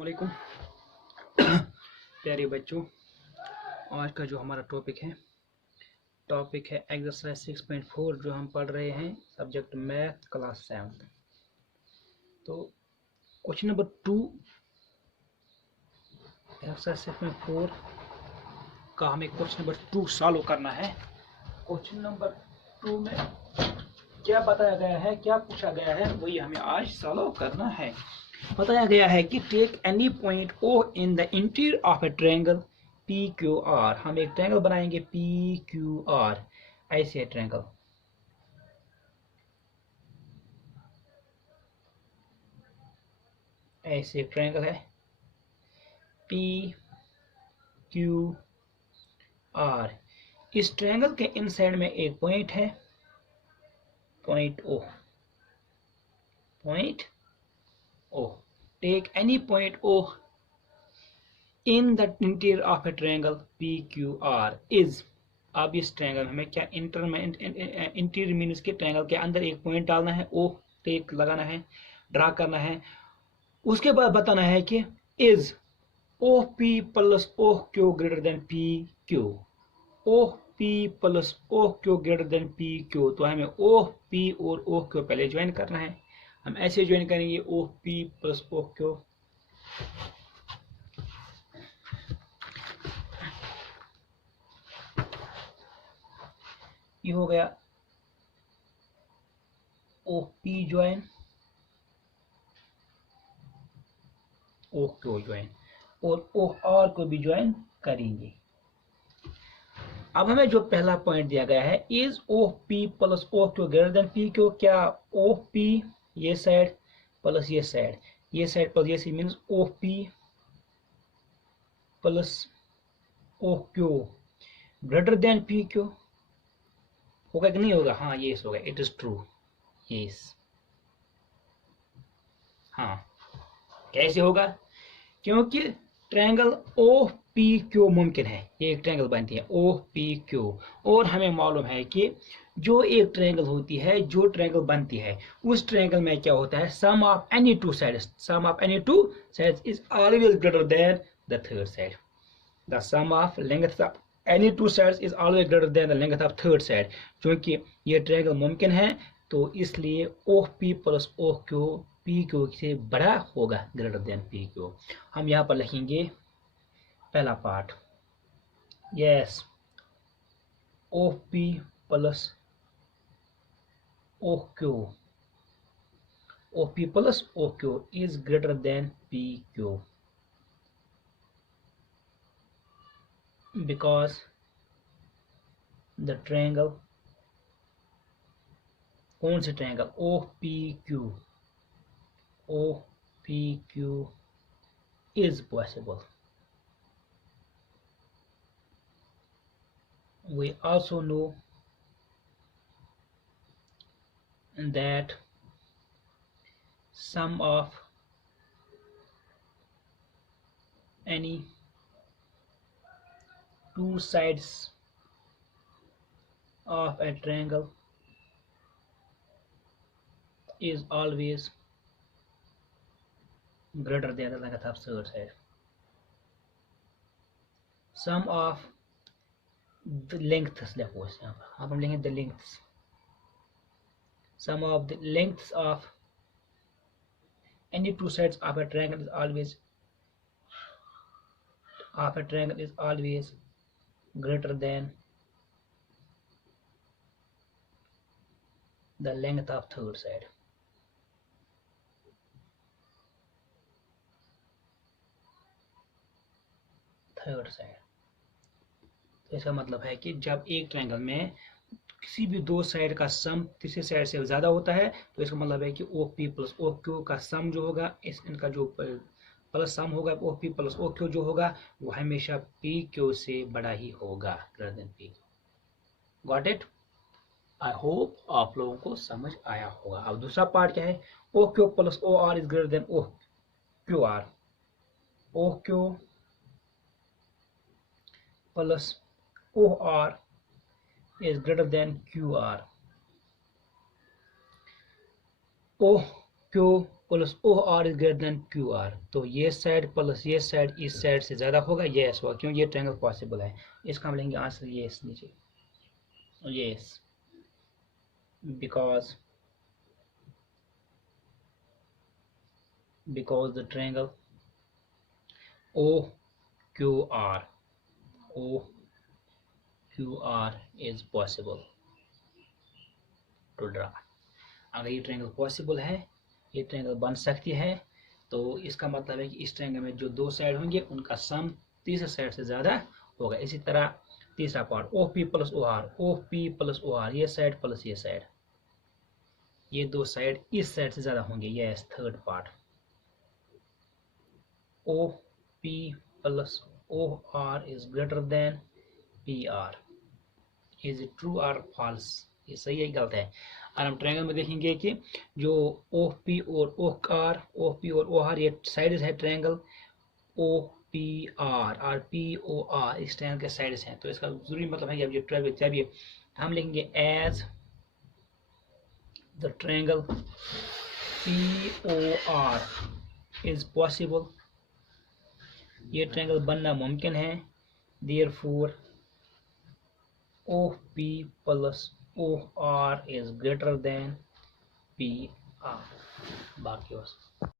अस्सलामुअलैकुम प्यारे बच्चों। आज का जो हमारा टॉपिक है एक्सरसाइज 6.4 जो हम पढ़ रहे हैं सब्जेक्ट मैथ क्लास 7। तो क्वेश्चन नंबर 2 एक्सरसाइज 6.4 का हमें क्वेश्चन नंबर 2 सॉल्व करना है। क्वेश्चन नंबर 2 में क्या बताया गया है, क्या पूछा गया है, वही हमें आज सॉल्व करना है। बताया गया है कि take any point O in the interior of a triangle P Q R. हम एक ट्रायंगल बनाएंगे पी क्यू आर। ऐसे ट्रायंगल ऐसे ट्रायंगल है पी क्यू आर। इस ट्रायंगल के इनसाइड में एक पॉइंट है, point O. Take any point O in the interior of a triangle P Q R is. अब इस ट्रायंगल हमें क्या इंटीरियर मीन्स के ट्रायंगल के अंदर एक पॉइंट डालना है, ओ टेक लगाना है, ड्रा करना है। उसके बाद बताना है कि is O P plus O Q greater than P Q. O P plus O Q greater than P Q. तो हमें ओ पी और ओ क्यू पहले ज्वाइन करना है। हम ऐसे ज्वाइन करेंगे O P plus O Q. ये हो गया O P join O Q join, और ओ आर को भी ज्वाइन करेंगे। अब हमें जो पहला पॉइंट दिया गया है is O P plus O Q greater than P Q. क्या ओ पी ये साइड प्लस ये साइड, ये साइड प्लस ये side means O P plus O Q greater than P Q. होगा कि नहीं होगा? हाँ ये होगा, इट इज ट्रू। यस, हाँ। कैसे होगा? क्योंकि ट्रायंगल ओ पी क्यू मुमकिन है, ये एक ट्रायंगल बनती है ओ पी क्यू। और हमें मालूम है कि जो एक ट्रायंगल होती है, जो ट्रायंगल बनती है, उस ट्रायंगल में क्या होता है, sum of any two sides is always greater than the third side. The sum of length of any two sides is always greater than the length of third side. क्योंकि ये triangle मुमकिन है तो इसलिए O P plus O Q P Q से बड़ा होगा, greater than P Q. हम यहाँ पर लिखेंगे पहला part, yes O P plus O Q, O P plus O Q is greater than P Q because the triangle, कौन से triangle, O P Q is possible. We also know that sum of any two sides of a triangle is always greater than the length of third side. Sum of the lengths, अब हम लेंगे the lengths. Sum of the lengths of any two sides of a triangle is always greater than the length of third side. तो इसका मतलब है कि जब एक ट्रायंगल में किसी भी दो साइड का सम तीसरे साइड से ज्यादा होता है तो इसका मतलब है कि O P plus O Q का सम जो होगा, इनका जो प्लस सम होगा, O P plus O Q जो होगा वो हमेशा पी क्यू से बड़ा ही होगा, greater than P Q. Got it? I hope आप लोगों को समझ आया होगा। अब दूसरा पार्ट क्या है, O Q plus O R is greater than O Q R. O Q plus O R is greater than QR. O Q plus O R is greater than Q R, तो ये side plus ये side इस साइड से ज़्यादा होगा, yes होगा, क्यों ये ट्रायंगल पॉसिबल है। इसका हम लेंगे आंसर यस नीचे, yes, because the triangle OQR is possible to draw। अगर ये ट्रायंगल पॉसिबल है, ये ट्रायंगल बन सकती है, तो इसका मतलब है कि इस ट्रायंगल में जो दो साइड होंगे उनका सम तीसरे साइड से ज़्यादा होगा। इसी तरह तीसरा पार्ट OP प्लस OR, ये साइड प्लस ये साइड, ये दो साइड इस साइड से ज़्यादा होंगे, yes, third part OP plus OR is greater than PR, is it true or false, ये सही है गलत है। और हम ट्रायंगल में देखेंगे कि जो OP और OR ये साइड्स है ट्रायंगल OPR और POR इस ट्रायंगल के साइड्स हैं, तो इसका जरूरी मतलब है जब ये ट्रायंगल चाहिए हम लिखेंगे as the triangle POR is possible, ये ट्रायंगल बनना मुमकिन है, therefore OP plus OR is greater than PR। बाकी बस